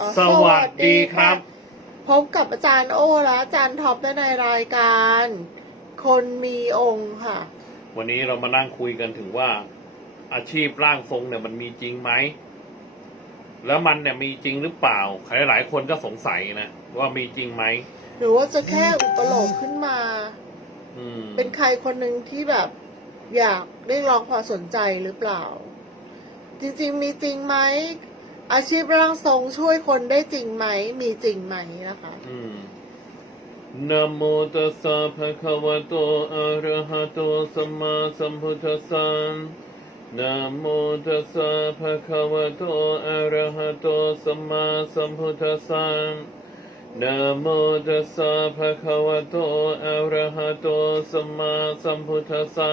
อ๋อสวัสดีครับ พบกับอาจารย์โอและอาจารย์ท็อปได้ในรายการ คนมีองค์ค่ะ วันนี้เรามานั่งคุยกันถึงว่า อาชีพร่างทรงเนี่ยมันมีจริงไหม แล้วมันเนี่ยมีจริงหรือเปล่า ใครหลายคนก็สงสัยนะ ว่ามีจริงไหม หรือว่าจะแค่อุปโลกขึ้นมา อืม เป็นใครคนหนึ่งที่แบบอยากเรียกร้องความสนใจหรือเปล่า จริง ๆ มีจริงไหม อาชีพร่างทรงช่วยคนได้จริงไหม มีจริงไหมนะคะ อืมนะโมตัสสะภะคะวะโตอะระหะโตสัมมาสัมพุทธัสสะนะโมตัสสะภะคะวะโตอะระหะโตสัมมาสัมพุทธัสสะนะโมตัสสะภะคะวะโตอะระหะโตสัมมาสัมพุทธัสสะ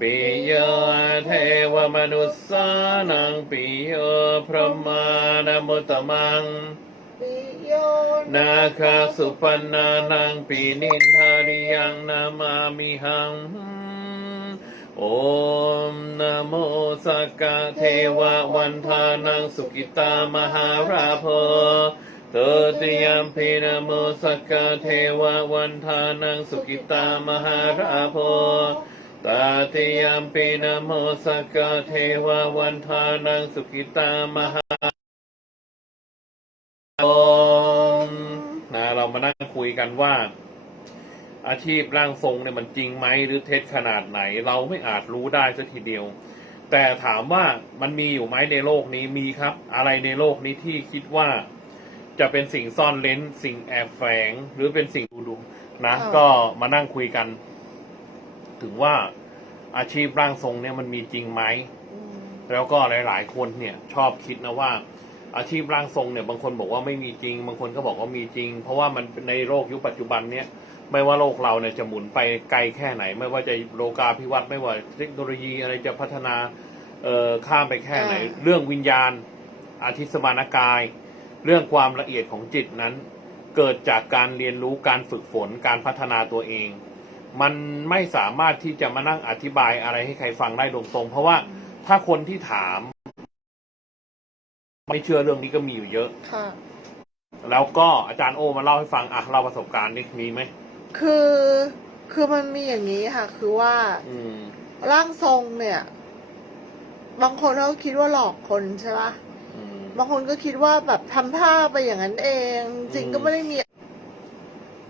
ปิยามตติยมปีพระพรหมาปฏิภาหายามอิติสุขโยเทวมามิหังพระมาจิตตังปิยังมะมานาชาริตินามาพาทะนะมาอาอุเมกามโอปิโยเทวมนุสสานังปิโยพระมานมุตมังปิยนาคาสุปันนานังปีนินทาริยังนามามิหัง โอมนโมสักกะเทวะวันทานังสุกิตามหาราโพตติยมพีนโมสักกะเทวะวันทานังสุกิตามหาราโพ ตติยมปีนะโมสักกะเทวะวันทานังสุกิตามหาโอมนะเรามานั่งคุยกันว่า อาชีพร่างทรงเนี่ยมันจริงไหมหรือเท็จขนาดไหน เราไม่อาจรู้ได้สักทีเดียว แต่ถามว่ามันมีอยู่ไหมในโลกนี้มีครับ อะไรในโลกนี้ที่คิดว่า จะเป็นสิ่งซ่อนเล้น สิ่งแอบแฝง หรือเป็นสิ่งดูดูนะค่ะก็มานั่งคุยกัน ถึงว่าอาชีพร่างทรงเนี่ยมันมีจริงไหมอืมแล้วก็หลาย ๆ คนเนี่ยชอบคิดนะว่า อาชีพร่างทรงเนี่ยบางคนบอกว่าไม่มีจริง บางคนก็บอกว่ามีจริง เพราะว่ามันในโลกยุคปัจจุบันเนี่ยไม่ว่าโลกเราเนี่ยจะหมุนไปไกลแค่ไหน ไม่ว่าจะโลกาภิวัตน์ไม่ว่าเทคโนโลยีอะไรจะพัฒนาเอ่อข้ามไปแค่ไหน เรื่องวิญญาณอาทิสมานกาย เรื่องความละเอียดของจิตนั้น เกิดจากการเรียนรู้การฝึกฝนการพัฒนาตัวเอง มันไม่สามารถที่จะมานั่งอธิบายอะไรให้ใครฟังได้ตรงๆ เพราะว่าถ้าคนที่ถาม ไม่เชื่อเรื่องนี้ก็มีอยู่เยอะ ค่ะ แล้วก็อาจารย์โอมาเล่าให้ฟังอะเล่าประสบการณ์นี่มีไหมคือคือมันมีอย่างนี้ค่ะ คือว่าอืม ร่างทรงเนี่ย บางคนเขาคิดว่าหลอกคนใช่ปะอืม บางคนก็คิดว่าแบบทำท่าไปอย่างนั้นเอง จริงอืม ก็ไม่ได้มี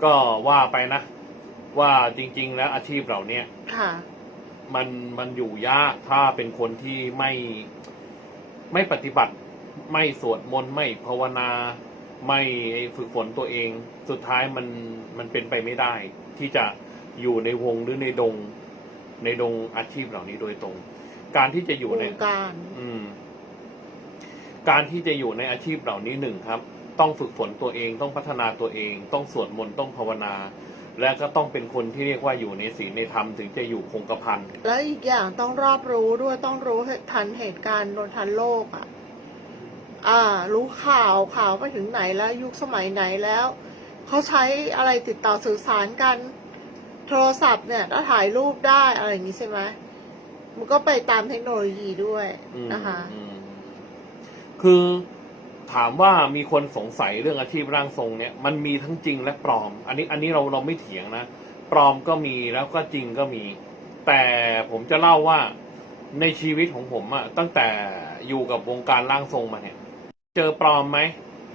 ก็ว่าไปนะ ว่าจริง ๆ แล้วอาชีพเหล่าเนี้ยค่ะ มันมันอยู่ยากถ้าเป็นคนที่ไม่ไม่ปฏิบัติ ไม่สวดมนต์ไม่ภาวนา ไม่ฝึกฝนตัวเอง สุดท้ายมันมันเป็นไปไม่ได้ ที่จะอยู่ในวงหรือในดง ในดงอาชีพเหล่านี้โดยตรง การที่จะอยู่วในงการ อืม การที่จะอยู่ในอาชีพเหล่านี้หนึ่งครับ ต้องฝึกฝนตัวเองต้องพัฒนาตัวเอง ต้องสวดมนต์ต้องภาวนา และก็ต้องเป็นคนที่เรียกว่าอยู่ในศีลในธรรมถึงจะอยู่คงกระพันแล้วอีกอย่างต้องรอบรู้ด้วยต้องรู้ทันเหตุการณ์โดนทันโลกอะ อ่า รู้ข่าวข่าวไปถึงไหนแล้วยุคสมัยไหนแล้วเขาใช้อะไรติดต่อสื่อสารกัน โทรศัพท์เนี่ยถ้าถ่ายรูปได้อะไรอย่างนี้ใช่ไหมมันก็ไปตามเทคโนโลยีด้วยอืมนะคะอืมคือ ถามว่ามีคนสงสัยเรื่องอาชีพร่างทรงเนี่ยมันมีทั้งจริงและปลอม อันนี้อันนี้เราเราไม่เถียงนะ ปลอมก็มีแล้วก็จริงก็มี แต่ผมจะเล่าว่าในชีวิตของผมอะตั้งแต่อยู่กับวงการร่างทรงมาเนี่ย เจอปลอมไหม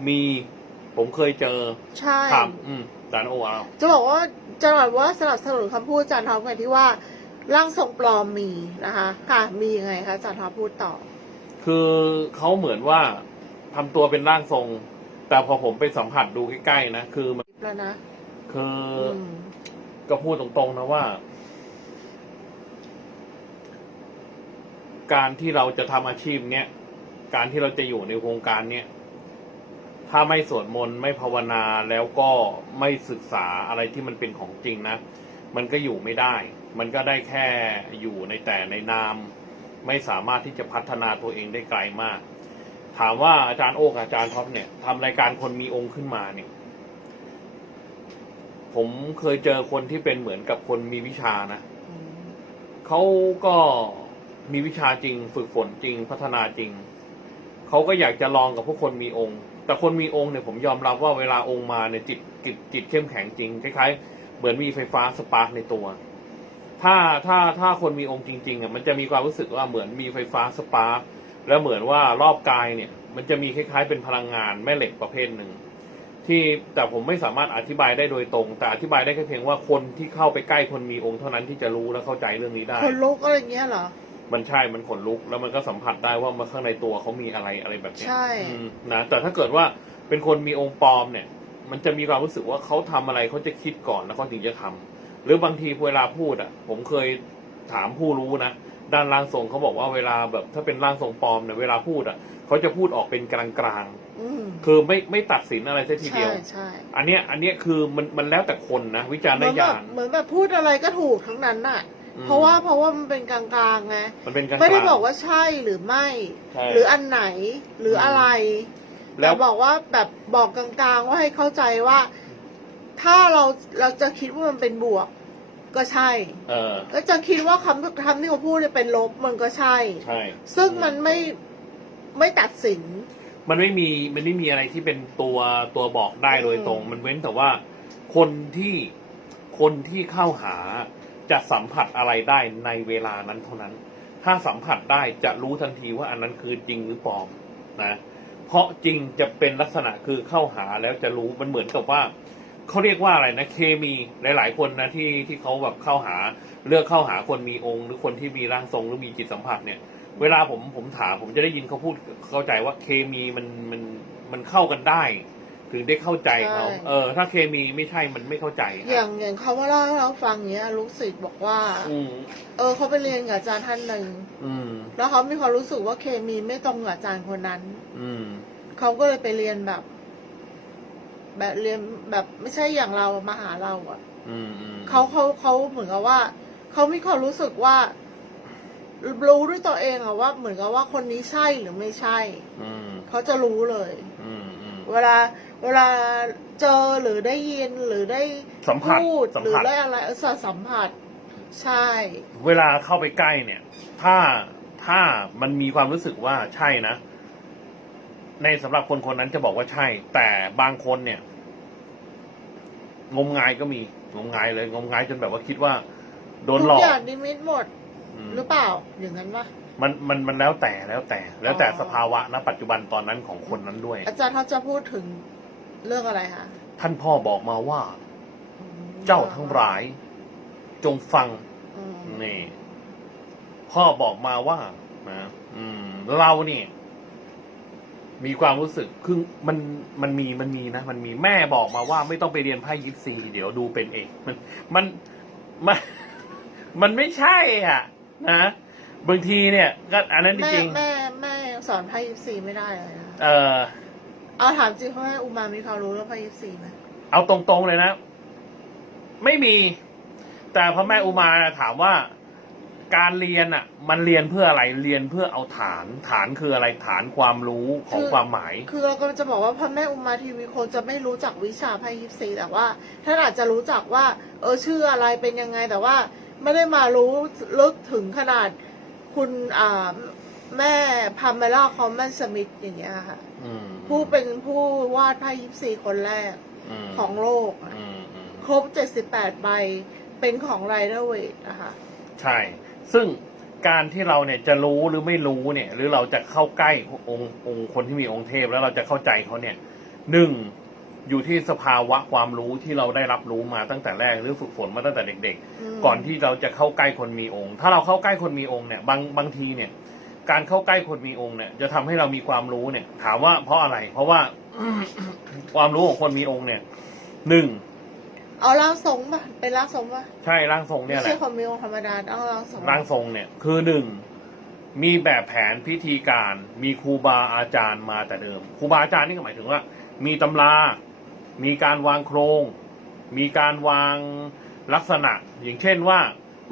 มีผมเคยเจอใช่ครับอืมจานโอเอาจะบอกว่าจะบอกว่าสนับสนุนคำพูดอาจารย์ท็อปไงที่ว่าร่างทรงปลอมมีนะคะ ค่ะ มียังไงคะอาจารย์ท็อปพูดต่อ คือเขาเหมือนว่า ทำตัวเป็นร่างทรง แต่พอผมไปสัมผัสดูใกล้ๆนะคือมันแล้วนะคืออมก็พูดตรงๆนะว่า การที่เราจะทำอาชีพเนี้ยการที่เราจะอยู่ในวงการเนี้ยถถ้าไม่สวดมนต์ไม่ภาวนาแล้วก็ไม่ศึกษาอะไรที่มันเป็นของจริงนะ มันก็อยู่ไม่ได้ มันก็ได้แค่อยู่ในแต่ในนาม ไม่สามารถที่จะพัฒนาตัวเองได้ไกลมาก ถามว่าอาจารย์โอ๊กอาจารย์ท็อปเนี่ยทำรายการคนมีองค์ขึ้นมาเนี่ย ผมเคยเจอคนที่เป็นเหมือนกับคนมีวิชานะเขาก็มีวิชาจริง ฝึกฝนจริงพัฒนาจริงเขาก็อยากจะลองกับพวกคนมีองค์ แต่คนมีองค์เนี่ยผมยอมรับว่าเวลาองค์มาเนี่ยจิตจิตจิตเข้มแข็งจริงคล้ายๆเหมือนมีไฟฟ้าสปาร์กในตัว ถ้าถ้าถ้าคนมีองค์จริงๆอะมันจะมีความรู้สึกว่าเหมือนมีไฟฟ้าสปาร์ก แล้วเหมือนว่ารอบกายเนี่ย มันจะมีคล้ายๆ เป็นพลังงานแม่เหล็กประเภทหนึ่งที่แต่ผมไม่สามารถอธิบายได้โดยตรง แต่อธิบายได้แค่เพียงว่าคนที่เข้าไปใกล้คนมีองค์เท่านั้นที่จะรู้และเข้าใจเรื่องนี้ได้ คนลุกอะไรเงี้ยเหรอ มันใช่มันขนลุก แล้วมันก็สัมผัสได้ว่ามาข้างในตัวเขามีอะไรอะไรแบบเนี้ยใช่ อืมนะแต่ถ้าเกิดว่าเป็นคนมีองค์ปลอมเนี่ย มันจะมีความรู้สึกว่าเขาทำอะไรเขาจะคิดก่อนแล้วเขาถึงจะทำหรือบางทีเวลาพูดอะ ผมเคยถามผู้รู้นะ ด้านร่างทรงเขาบอกว่าเวลาแบบถ้าเป็นร่างทรงปลอมเนี่ยเวลาพูดอะเขาจะพูดออกเป็นกลางกลางอืมๆคือไม่ไม่ตัดสินอะไรสักทีเดีใช่ยว ใช่อันเนี้ยอันเนี้ยคือมันมันแล้วแต่คนนะ วิจารเหณมือนแบญาบณเหมือนแบบพูดอะไรก็ถูกทั้งนั้นน่ะ อืมเพราะว่าเพราะว่ามันเป็นกลางๆไงมันเป็นกลางๆไม่ได้บอกว่าใช่หรือไม่ ใช่ หรืออันไหนหรืออะไรแล้แต่ว บอกว่าแบบบอกกลางๆว่าให้เข้าใจว่า ถ้าเราเราจะคิดว่ามันเป็นบวก ก็ใช่ เออ แล้วจะคิดว่าคำคำที่เขาพูดเนี่ยเป็นลบมันก็ใช่ ใช่ ซึ่งมันไม่ไม่ตัดสิน มันไม่มีมันไม่มีอะไรที่เป็นตัวตัวบอกได้โดยตรงอืมมันเว้นแต่ว่าคนที่คนที่เข้าหาจะสัมผัสอะไรได้ในเวลานั้นเท่านั้น ถ้าสัมผัสได้จะรู้ทันทีว่าอันนั้นคือจริงหรือปลอมนะ เพราะจริงจะเป็นลักษณะคือเข้าหาแล้วจะรู้มันเหมือนกับว่า เขาเรียกว่าอะไรนะเคมีหลาย ๆ คนนะที่ที่เขาแบบเข้าหาเลือกเข้าหาคนมีองค์ หรือคนที่มีร่างทรงหรือมีจิตสัมผัสเนี่ย เวลาผมผมถามผมจะได้ยินเขาพูดเข้าใจว่าเคมีมันมันมันเข้ากันได้ ถึงได้เข้าใจเขาใช่ เออ ถ้าเคมีไม่ใช่มันไม่เข้าใจอย่างอย่างเขาว่าเล่าให้เราฟังเนี้ยลูกศิษย์บอกว่า อืมเออเขาไปเรียนกับอาจารย์ท่านหนึ่งอืมแล้วเขามีความรู้สึกว่าเคมีไม่ตรงกับอาจารย์คนนั้น อืมเขาก็เลยไปเรียนแบบ แบบเรียนแบบไม่ใช่อย่างเรามาหาเราอะอืมอืมเขาเขาเขาเหมือนกับว่าเขามีความรู้สึกว่า รู้ด้วยตัวเองอะว่า เหมือนกับว่าคนนี้ใช่หรือไม่ใช่อืมเขาจะรู้เลย อืมอืม เวลาเวลาเจอหรือได้ยินหรือได้สัมผัสพูดสัมหรือผัสได้อะไรเออสัมผัส ใช่ เวลาเข้าไปใกล้เนี่ย ถ้าถ้ามันมีความรู้สึกว่าใช่นะ ในสำหรับคนคนนั้นจะบอกว่าใช่ แต่บางคนเนี่ย งมงายก็มี งมงายเลย งมงายจนแบบว่าคิดว่า โดนทุหลอกกอย่างนิมิตหมดอืมหรือเปล่า อย่างนั้นปะมันมันมันแล้วแต่แล้วแต่ แล้วแต่อ๋อสภาวะณปัจจุบันตอนนั้นของคนนั้นด้วย อาจารย์เขาจะพูดถึงเรื่องอะไรคะท่านพ่อบอกมาว่า เจ้าทั้งหลาย จงฟังอืมนี่พ่อบอกมาว่านะอืมเราเนี่ย มีความรู้สึกคือมันมันมีมันมีนะ มันมีแม่บอกมาว่าไม่ต้องไปเรียนไพ่ยิปซี เดี๋ยวดูเป็นเอง มันมันมันมันไม่ใช่อะ นะบางทีเนี่ย ก็อันนั้นจแม่ริงแม่แม่สอนไพ่ยิปซีไม่ได้เลยนะๆเออ เอาถามจริงเพราะว่าอุมามีความรู้เรื่องไพ่ยิปซีไหมเอาตรงๆเลยนะ ไม่มี แต่พระแม่อุมาถามว่า การเรียนอะ มันเรียนเพื่ออะไรเรียนเพื่อเอาฐาน ฐานคืออะไรฐานความรู้ของความหมาย คือเราก็จะบอกว่าพระแม่อุมาทีวีคงจะไม่รู้จักวิชาไพ่ยิปซีแต่ว่าท่านอาจจะรู้จักว่า เออชื่ออะไรเป็นยังไงแต่ว่าไม่ได้มารู้ลึกถึงขนาดคุณอ่าแม่พาเมล่าคอมแมนสมิธอย่างเงี้ยค่ะ อืมผู้เป็นผู้วาดไพ่ยิปซีคนแรกมของโลกอะอืมอืมครบ 78 ใบเป็นของไรเดอร์เวทนะคะ ใช่ ซึ่งการที่เราเนี่ยจะรู้หรือไม่รู้เนี่ย หรือเราจะเข้าใกล้องค์องค์คนที่มีองค์เทพแล้วเราจะเข้าใจเขาเนี่ยหนึ่งอยู่ที่สภาวะความรู้ที่เราได้รับรู้มาตั้งแต่แรกหรือฝึกฝนมาตั้งแต่เด็กมๆก่อนที่เราจะเข้าใกล้คนมีองค์ ถ้าเราเข้าใกล้คนมีองค์เนี่ยบางบางทีเนี่ย การเข้าใกล้คนมีองค์เนี่ย จะทำให้เรามีความรู้เนี่ย ถามว่าเพราะอะไร เพราะว่าความรู้ของคนมีองค์เนี่ยหนึ่ง เอาร่างทรงป่ะ เป็นร่างทรงป่ะใช่ร่างทรงเนี่ยไม่แหใช่ละคนมีองค์ธรรมดาต้องร่างทรงร่างทรงเนี่ยคือหนึ่งมีแบบแผนพิธีการ มีครูบาอาจารย์มาแต่เดิมครูบาอาจารย์นี่ก็หมายถึงว่า มีตำรา มีการวางโครง มีการวางลักษณะ อย่างเช่นว่า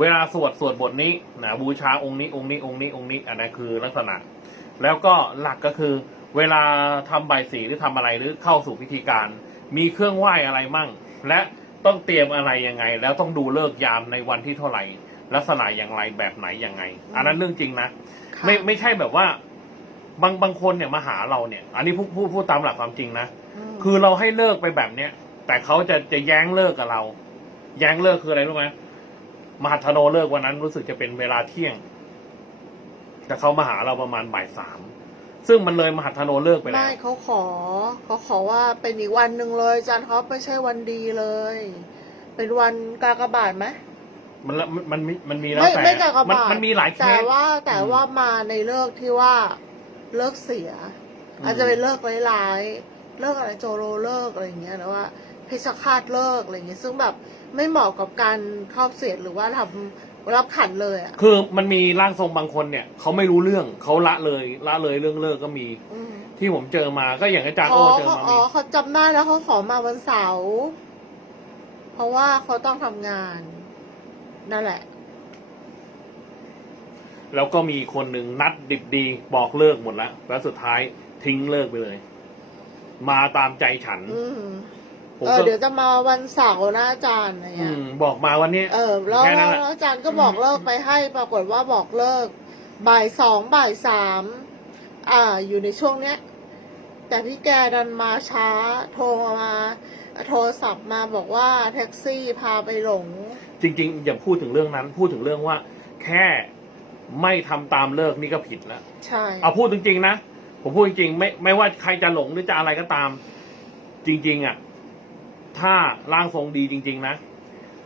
เวลาสวดสวดบทนี้นะบูชาองค์นี้องค์นี้องค์นี้องค์นี้อันนั้นคือลักษณะ แล้วก็หลักก็คือ เวลาทำใบายสีหรือทำอะไรหรือเข้าสู่พิธีการ มีเครื่องไหว้อะไรมั่ง และ ต้องเตรียมอะไรยังไง แล้วต้องดูเลิกษ์ยามในวันที่เท่าไหร่ ลักษณะอย่างไรแบบไหนยังไง อันนั้นเรื่องจริงนะค่ะไม่ไม่ใช่แบบว่า บางบางคนเนี่ยมาหาเราเนี่ย อันนี้พูดพูดพูดตามหลักความจริงนะมคือเราให้เลิกไปแบบเนี้ยแต่เขาจะจะแย้งเลิกกับเรา แย้งเลิกคืออะไรรู้ไหมมหัทโนเลิกวันนั้นรู้สึกจะเป็นเวลาเที่ยง แต่เขามาหาเราประมาณบ่ายสาม ซึ่งมันเลยมหัทโนเลิกไปแล้ไม่วเขาขอเขาขอว่าเป็นอีกวันหนึ่งเลยอาจารย์เขาไม่ใช่วันดีเลย เป็นวันกากบาทไหมมันละมันมันมีมันมีแล้วไม่แต่ไม่กากมันบาทมันมีหลายเคแต่สว่าแต่อืมว่ามาในเลิกที่ว่าเลิกเสียอืมอาจจะเป็นเลิกร้ายๆเลิกอะไรโจโรเลิกอะไรอย่างเงี้ยนะว่าเพชฌฆาตเลิกอะไรอย่างเงี้ยซึ่งแบบไม่เหมาะกับการครอบเสียดหรือว่าทำ รับขันเลยอะ คือมันมีร่างทรงบางคนเนี่ยเขาไม่รู้เรื่องเขาละเลยละเลยเรื่องเลิกก็มี อืมที่ผมเจอมาก็อย่างอาจารย์ขโอ้อเจอเขามาอ๋มีอเขาจำได้แล้วเขาขอมาวันเสาร์เพราะว่าเขาต้องทำงาน นั่นแหละ แล้วก็มีคนหนึ่งนัดดิบดีบอกเลิกหมดแล้วแล้วสุดท้ายทิ้งเลิกไปเลย มาตามใจฉัน อืม ผมเออก็เดี๋ยวจะมาวันเสาร์นะอาจารย์อะไรอืเงี้ย มบอกมาวันนี้ เออแล้วแค่นั้นแหละ แล้วอาจารย์ก็บอกเลิกไปให้ ปรากฏว่าบอกเลิก บ่ายสองบ่ายสามอ่า อยู่ในช่วงเนี้ย แต่พี่แกดันมาช้า โทรมา โทรศัพท์มาบอกว่าแท็กซี่พาไปหลง จริง ๆ อย่าพูดถึงเรื่องนั้น พูดถึงเรื่องว่า แค่ไม่ทำตามเลิกนี่ก็ผิดแล้ว ใช่ เอาพูดจริงๆนะ ผมพูดจริงๆไม่ไม่ว่าใครจะหลงหรือจะอะไรก็ตาม จริง ๆ อะ ถ้าร่างทรงดีจริง ๆ นะ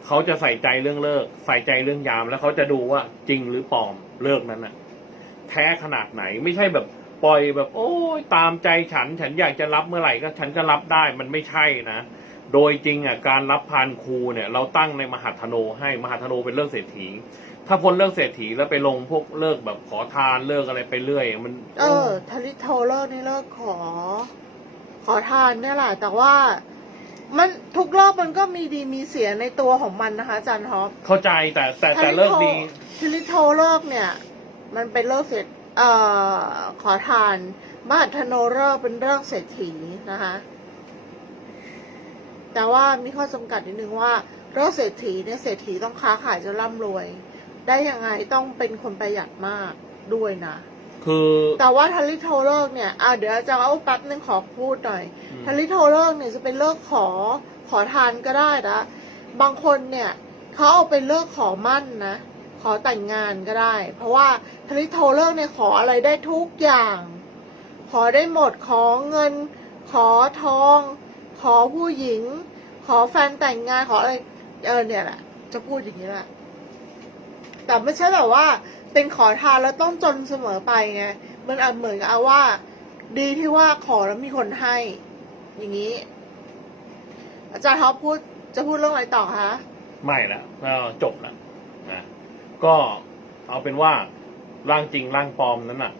เขาจะใส่ใจเรื่องเลิก ใส่ใจเรื่องยาม แล้วเขาจะดูว่าจริงหรือปลอมเลิกนั้นน่ะแท้ขนาดไหนไม่ใช่แบบปล่อยแบบ โอ้ยตามใจฉัน ฉันอยากจะรับเมื่อไหร่ก็ฉันก็รับได้มันไม่ใช่นะ โดยจริงอะการรับพานครูเนี่ย เราตั้งในมหาธโนให้มหาธโนเป็นเรื่องเศรษฐี ถ้าพ้นเรื่องเศรษฐีแล้วไปลงพวกเลิกแบบขอทานเลิกอะไรไปเรื่อย มัน เออทลิโทเลิกนี่เลิกขอ ขอทานเนี่ยแหละแต่ว่า มันทุกรอบมันก็มีดีมีเสียในตัวของมันนะคะอาจารย์ท็อปเข้าใจแต่แต่แต่เลิกดีทิลิโทเลิกเนี่ย มันเป็นเลิกเสร็จเอ่อขอทานมหัทโนเลิกเป็นเลิกเศรษฐีนะคะ แต่ว่ามีข้อจำกัดนิดนึงว่าเลิกเศรษฐีเนี่ยเศรษฐีต้องค้าขายจะร่ำรวย ได้ยังไงต้องเป็นคนประหยัดมากด้วยนะ คือแต่ว่าทัลิโทเลิกเนี่ยอะเดี๋ยวอาจารย์เอาแป๊บนึงขอพูดหน่อยอืมทัลิโทเลิกเนี่ยจะเป็นเลิกขอขอทานก็ได้นะ บางคนเนี่ยเขาเอาเป็นเลิกขอมั่นนะ ขอแต่งงานก็ได้ เพราะว่าทัลิโทเลิกเนี่ยขออะไรได้ทุกอย่าง ขอได้หมดขอเงิน ขอทอง ขอผู้หญิง ขอแฟนแต่งงานขออะไรเออเนี่ยแหละจะพูดอย่างนี้แหละแต่ไม่ใช่แบบว่า เป็นขอทานแล้วต้องจนเสมอไปไงมันอาจเหมือนกับว่า ดีที่ว่าขอแล้วมีคนให้ อย่างนี้ อาจารย์ท็อปพูดจะพูดเรื่องอะไรต่อคะไม่ละก็จบและนะก็เอาเป็นว่าร่างจริงร่างปลอมนั้นอะ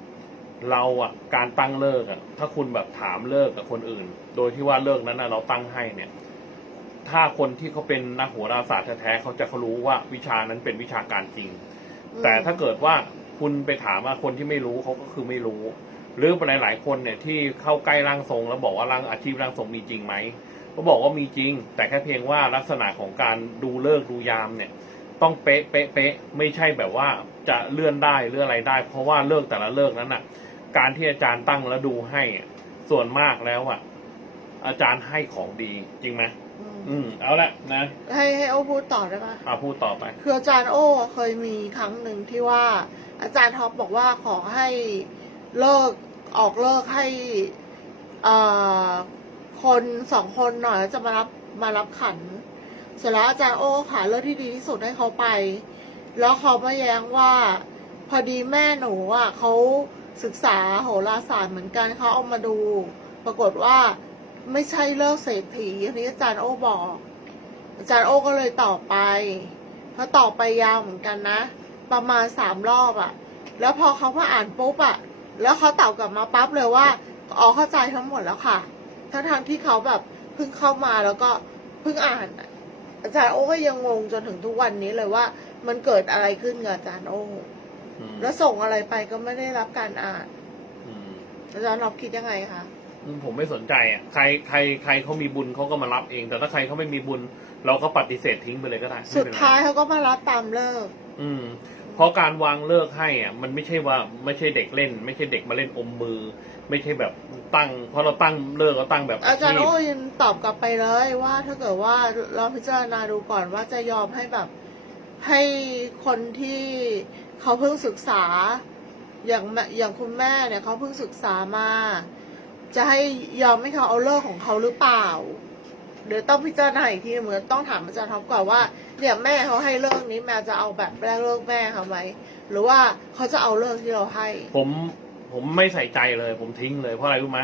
เราอะการตั้งเลิกอะ ถ้าคุณแบบถามเลิกกับคนอื่น โดยที่ว่าเลิกนั้นอะ เราตั้งให้เนี่ย ถ้าคนที่เขาเป็นนักโหราศาสตร์แท้ๆเขาจะเขารู้ว่าวิชานั้นเป็นวิชาการจริง อืม แต่ถ้าเกิดว่าคุณไปถามว่าคนที่ไม่รู้เขาก็คือไม่รู้ หรือหลาย ๆ คนเนี่ยที่เข้าใกล้ร่างทรง แล้วบอกว่าร่างอาชีพร่างทรงมีจริงไหมก็บอกว่ามีจริง แต่แค่เพียงว่าลักษณะของการดูเลิกษ์ดูยามเนี่ย ต้องเป๊ะเป๊ะเป๊ะไม่ใช่แบบว่าจะเลื่อนได้หรืออะไรได้ เพราะว่าเลิกแต่ละเลิกนั้นน่ะ การที่อาจารย์ตั้งแล้วดูให้อะส่วนมากแล้วอะอาจารย์ให้ของดีจริงไหม อืมอืม เอาละนะ ให้ให้โอพูดต่อได้ปะเอาพูดต่อไป คืออาจารย์โอ้เคยมีครั้งหนึ่งที่ว่า อาจารย์ท็อปบอกว่าขอให้เลิกออกเลิกให้เอ่อคนสองคนหน่อยแล้วจะมารับมารับขัน เสร็จแล้วอาจารย์โอ้ขาเลิกที่ดีที่สุดให้เขาไป แล้วเขามาแย้งว่า พอดีแม่หนูอะเขาศึกษาโหราศาสตร์เหมือนกันเขาเอามาดู ปรากฏว่า ไม่ใช่เลิกเศรษฐีอันนี้อาจารย์โอ้บอก อาจารย์โอ้ก็เลยตอบไปเขาตอบไปยาวเหมือนกันนะ ประมาณสามรอบอะแล้วพอเขามาอ่านปุ๊บอะแล้วเขาตอบกลับมาปั๊บเลยว่าอ๋อเข้าใจทั้งหมดแล้วค่ะททั้งทางๆที่เขาแบบเพิ่งเข้ามาแล้วก็เพิ่งอ่านอะอาจารย์โอ้ก็ยังงงจนถึงทุกวันนี้เลยว่า มันเกิดอะไรขึ้นกับอาจารย์โอ้อืมแล้วส่งอะไรไปก็ไม่ได้รับการอ่านอืมอาจารย์เราคิดยังไงคะ ผมไม่สนใจอะใครใครใครเขามีบุญเขาก็มารับเอง แต่ถ้าใครเขาไม่มีบุญ เราก็ปฏิเสธทิ้งไปเลยก็ได้ไม่สุดเป็นไรท้ายเขาก็มารับตามเลิก อืม เพราะการวางเลิกให้อะ มันไม่ใช่ว่าไม่ใช่เด็กเล่น ไม่ใช่เด็กมาเล่นอมมือ ไม่ใช่แบบตั้งเพราะเราตั้งเลิกเราตั้งแบบอาจารย์ชีพโอ้ยังตอบกลับไปเลยว่าถ้าเกิดว่าเราพิจารณาดูก่อนว่าจะยอมให้แบบให้คนที่เขาเพิ่งศึกษาอย่างแม่อย่างคุณแม่เนี่ยเขาเพิ่งศึกษามา จะให้ยอมให้เขาเอาเลิกของเขาหรือเปล่า เดี๋ยวต้องพิจารณาอีกทีเหมือนต้องถามอาจารย์ท็อปก่อนว่าเนี่ยแม่เขาให้เลิกนี้แม่จะเอาแบบแรกเลิกแม่เขาไหมหรือว่าเขาจะเอาเลิกที่เราให้ ผมผมไม่ใส่ใจเลย ผมทิ้งเลยเพราะอะไรรู้ไหม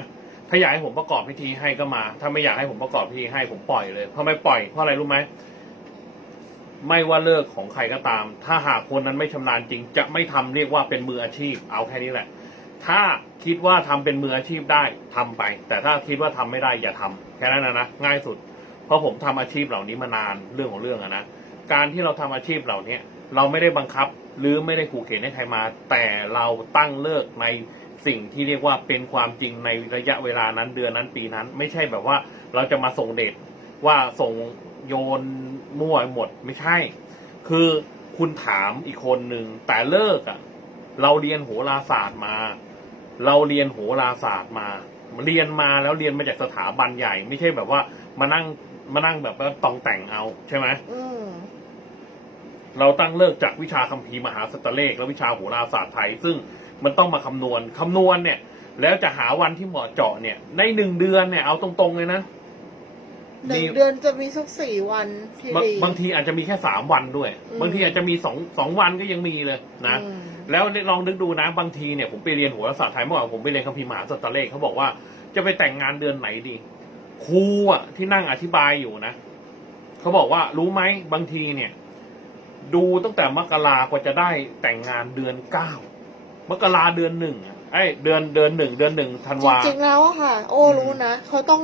ถ้าอยากให้ผมประกอบพิธีให้ก็มา ถ้าไม่อยากให้ผมประกอบพิธีให้ผมปล่อยเลยเพราะไม่ปล่อยเพราะอะไรรู้ไหมไม่ว่าเลิกของใครก็ตาม ถ้าหากคนนั้นไม่ชำนาญจริง จะไม่ทำเรียกว่าเป็นมืออาชีพ เอาแค่นี้แหละ ถ้าคิดว่าทำเป็นมืออาชีพได้ทำไป แต่ถ้าคิดว่าทำไม่ได้อย่าทำแค่นั้นนะนะง่ายสุด เพราะผมทำอาชีพเหล่านี้มานานเรื่องของเรื่องนะการที่เราทำอาชีพเหล่านี้เราไม่ได้บังคับหรือไม่ได้ขู่เข็นให้ใครมา แต่เราตั้งเลิกในสิ่งที่เรียกว่าเป็นความจริงในระยะเวลานั้นเดือนนั้นปีนั้น ไม่ใช่แบบว่าเราจะมาส่งเดชว่าส่งโยนมั่วหมดไม่ใช่ คือคุณถามอีกคนหนึ่งแต่เลิกอะ เราเรียนโหราศาสตร์มา เราเรียนโหราศาสตร์มา เรียนมาแล้วเรียนมาจากสถาบันใหญ่ ไม่ใช่แบบว่ามานั่งมานั่งแบบว่าตองแต่งเอาใช่ไหมอืมเราตั้งเลิกจากวิชาคัมภีร์มหาสตเลขและวิชาโหราศาสตร์ไทย ซึ่งมันต้องมาคำนวณคำนวณเนี่ย แล้วจะหาวันที่เหมาะเจาะเนี่ยในหนึ่งเดือนเนี่ยเอาตรงๆเลยนะ หนึ่งมีเดือนจะมีสักสี่วันที่บางดี บางทีอาจจะมีแค่สามวันด้วย อืม บางทีอาจจะมีสองสองวันก็ยังมีเลยนะ อืม แล้วลองนึกดูนะบางทีเนี่ยผมไปเรียนโหราศาสตร์ไทยเมื่อวานผมไปเรียนคัมภีร์มหาสตเลขเขาบอกว่าจะไปแต่งงานเดือนไหนดีครูอะที่นั่งอธิบายอยู่นะเขาบอกว่ารู้ไหมบางทีเนี่ย ดูตั้งแต่มกรากว่าจะได้แต่งงานเดือนเก้ามกราเดือนหนึ่งอะไอ้ยเดือนเดือนหนึ่งเดือนหนึ่งธันจวาริงๆแล้วอะค่ะ โอ้อืม รู้นะเขาต้อง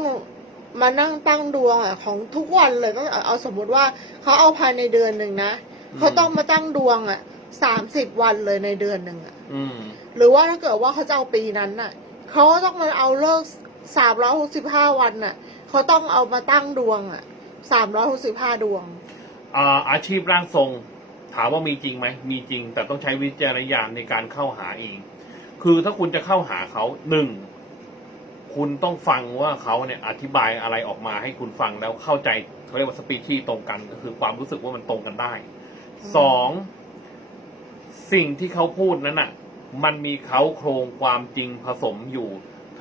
มานั่งตั้งดวงอะของทุกวันเลยต้องเอาสมมติว่าเขาเอาภายในเดือนหนึ่งนะเขาต้องมาตั้งดวงอะสามสิบวันเลยในเดือนหนึ่งอะอืมหรือว่าถ้าเกิดว่าเขาจะเอาปีนั้นน่ะเขาก็ต้องมาเอาเลิกสามร้อยหกสิบห้าวันน่ะเขาต้องเอามาตั้งดวงอะสามร้อยหกสิบห้าดวง อ่าอาชีพร่างทรง ถามว่ามีจริงไหมมีจริง แต่ต้องใช้วิจารณญาณในการเข้าหาเอง คือถ้าคุณจะเข้าหาเขาหนึ่ง คุณต้องฟังว่าเขาเนี่ยอธิบายอะไรออกมาให้คุณฟังแล้วเข้าใจเขาเรียกว่าสปีชีส์ตรงกันก็คือความรู้สึกว่ามันตรงกันได้อืมสองสิ่งที่เขาพูดนั้นน่ะ มันมีเขาโครงความจริงผสมอยู่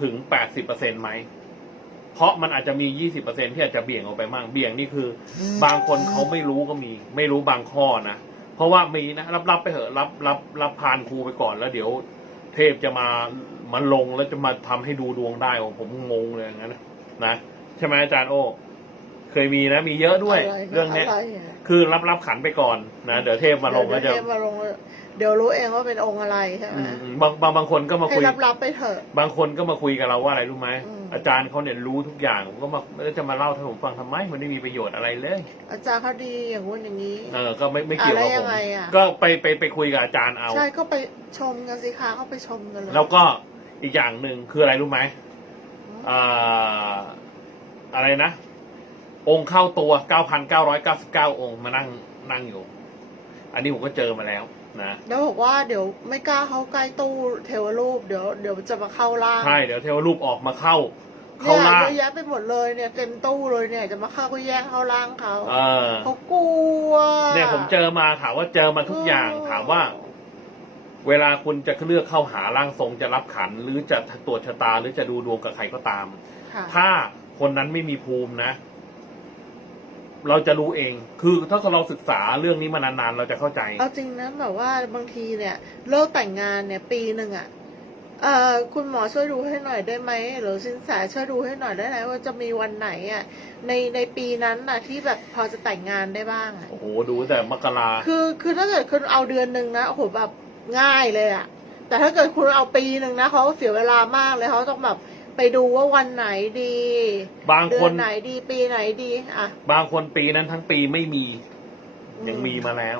ถึงแปดสิบเปอร์เซ็นไหม เพราะมันอาจจะมียี่สิบเปอร์เซ็นที่อาจจะเบี่ยงออกไปมั่งเบี่ยงนี่คือ บางคนเขาไม่รู้ก็มี ไม่รู้บางข้อนะ เพราะว่ามีนะรับรับไปเถอะรับรับรับพานครูไปก่อนแล้วเดี๋ยว เทพจะมามาลงแล้วจะมาทำให้ดูดวงได้โอ้ผมงงเลยอย่างนั้นนะนะใช่ไหมอาจารย์โอ้เคยมีนะ มีเยอะด้วยะไนะเรื่องเนี้ยะไะคือรับรับขันไปก่อนนะเดี๋ยวเทพมาลงแล้วจะเดี๋ยวเทพมาลงเดี๋ยวรู้เองว่าเป็นองค์อะไรใช่ไหมอืมอืมบางบางบางคนก็มาให้คุยรับรับๆไปเถอะ บางคนก็มาคุยกับเราว่าอะไรรู้ไหม อืมอาจารย์เขาเนี่ยรู้ทุกอย่างผมก็มาแล้วจะมาเล่าให้ผมฟังทำไม มันไม่มีประโยชน์อะไรเลย อาจารย์เขาดีอย่างงู้นอย่างนี้ เออ ก็ไม่ไม่เกี่ยวกับอะไรยัผมงไงอะ ก็ไปไปไปคุยกับอาจารย์เอา ใช่ก็ไปชมกันสิคะเขาไปชมกันเลยแล้วก็อีกอย่างหนึ่งคืออะไรรู้ไหมอ่าอะไรนะ องค์เข้าตัว 9,999 องค์มานั่งนั่งอยู่ อันนี้ผมก็เจอมาแล้ว นะแล้วบอกว่าเดี๋ยวไม่กล้าเข้าใกล้ตู้เทวรูปเดี๋ยวเดี๋ยวจะมาเข้าล่างใช่เดี๋ยวเทวรูปออกมาเข้าเนี่เข้ายล่างเยอะแยะไปหมดเลยเนี่ยเต็มตู้เลยเนี่ยจะมาเข้าก็แย่งเข้าล่างเขาเออเขากลัวเนี่ยผมเจอมาถามว่าเจอมาทุกอย่างถามว่า เวลาคุณจะเลือกเข้าหาร่างทรงจะรับขัน หรือจะตรวจชะตา หรือจะดูดวงกับใครก็ตามค่ะถ้าคนนั้นไม่มีภูมินะ เราจะรู้เอง คือถ้าเราศึกษาเรื่องนี้มานานๆ เราจะเข้าใจ เอาจริงนะแบบว่าบางทีเนี่ยเลิกแต่งงานเนี่ย ปีหนึ่งอะเอ่อคุณหมอช่วยดูให้หน่อยได้ไหมหรือสินแสช่วยดูให้หน่อยได้ไหมว่าจะมีวันไหนอะในในปีนั้นน่ะที่แบบพอจะแต่งงานได้บ้างอะโอ้โห ดูแต่มกราคือคือถ้าเกิดคุณเอาเดือนหนึ่งนะโอ้โหแบบง่ายเลยอะแต่ถ้าเกิดคุณเอาปีหนึ่งนะเขาเสียเวลามากเลยเขาต้องแบบ ไปดูว่าวันไหนดีบางเดืคอนนไหนดีปีไหนดีอะ บางคนปีนั้นทั้งปีไม่มีอืมยังมีมาแล้ว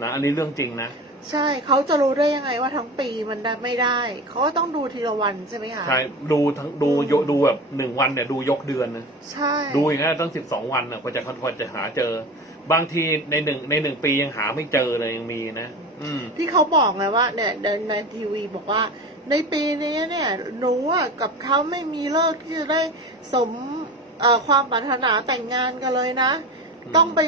นะ อันนี้เรื่องจริงนะ ใช่เขาจะรู้ได้ยังไงว่าทั้งปีมันได้ไม่ได้ เขาก็ต้องดูทีละวันใช่ไหมคะใช่ดูทั้งดูอืมยกดูแบบหนึ่งวันเนี่ยดูยกเดือนนะใช่ดูอย่างนั้นตั้งสิบสองวันน่ะกว่าจะกว่าจะหาเจอ บางทีในหนึ่งในหนึ่งปียังหาไม่เจอเลยยังมีนะอืมที่เขาบอกไงว่า เนี่ยในในทีวีบอกว่า ในปีนี้เนี่ย หนูอะกับเขาไม่มีเลิกที่จะได้สมเอ่อความปรารถนาแต่งงานกันเลยนะอืมต้องไป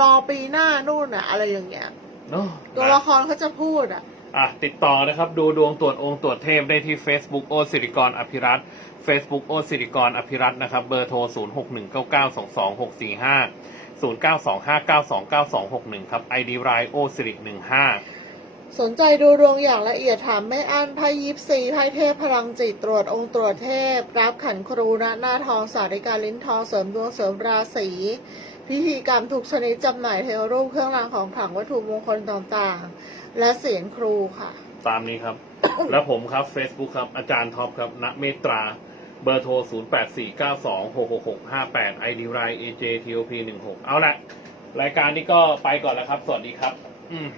รอปีหน้านู่นอะอะไรอย่างเงี้ย เนาะตัวละครเขาจะพูดอะอะติดต่อนะครับ ดูดวงตรวจองค์ตรวจเทพได้ที่ Facebook โอสิริกรอภิรัตน์ Facebook โอสิริกรอภิรัตน์นะครับ เบอร์โทร 0 6 1 9 9 2 2 6 4 5 0 9 2 5 9 2 9 2 6 1 ครับ ID รายโอสิริ15 สนใจดูดวงอย่างละเอียดถามแม่อั้นไพ่ยิปซีไพ่เทพพลังจิตตรวจองค์ตรวจเทพ รับขันครูณหน้าทองสาริกาลิ้นทองเสริมดวงเสริมราศี พิธีกรรมทุกชนิดจำหน่ายเทวรูปเครื่องรางของขลังวัตถุมงคลต่างๆ และเสียงครูค่ะ ตามนี้ครับ แล้วผมครับ Facebook ครับ อาจารย์ท็อปครับณเมตรา เบอร์โทร 0 8 4 9 2 6 6 6 5 8 ID ราย AJTOP 16 เอาละรายการนี้ก็ไปก่อนแล้วครับ สวัสดีครับ อืม